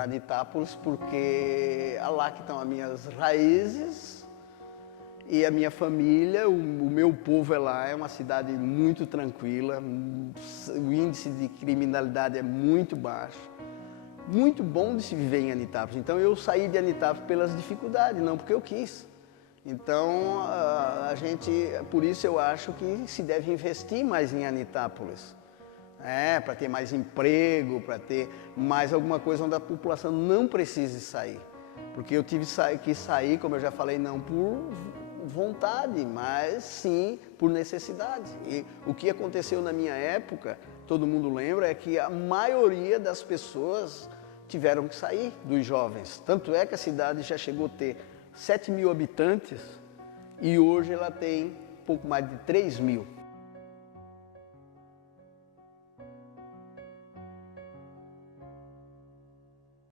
para Anitápolis porque é lá que estão as minhas raízes e a minha família, o meu povo é lá, é uma cidade muito tranquila, o índice de criminalidade é muito baixo, muito bom de se viver em Anitápolis. Então eu saí de Anitápolis pelas dificuldades, não porque eu quis. Então por isso eu acho que se deve investir mais em Anitápolis. Para ter mais emprego, para ter mais alguma coisa onde a população não precise sair. Porque eu tive que sair, como eu já falei, não por vontade, mas sim por necessidade. E o que aconteceu na minha época, todo mundo lembra, é que a maioria das pessoas tiveram que sair, dos jovens. Tanto é que a cidade já chegou a ter 7 mil habitantes e hoje ela tem pouco mais de 3 mil.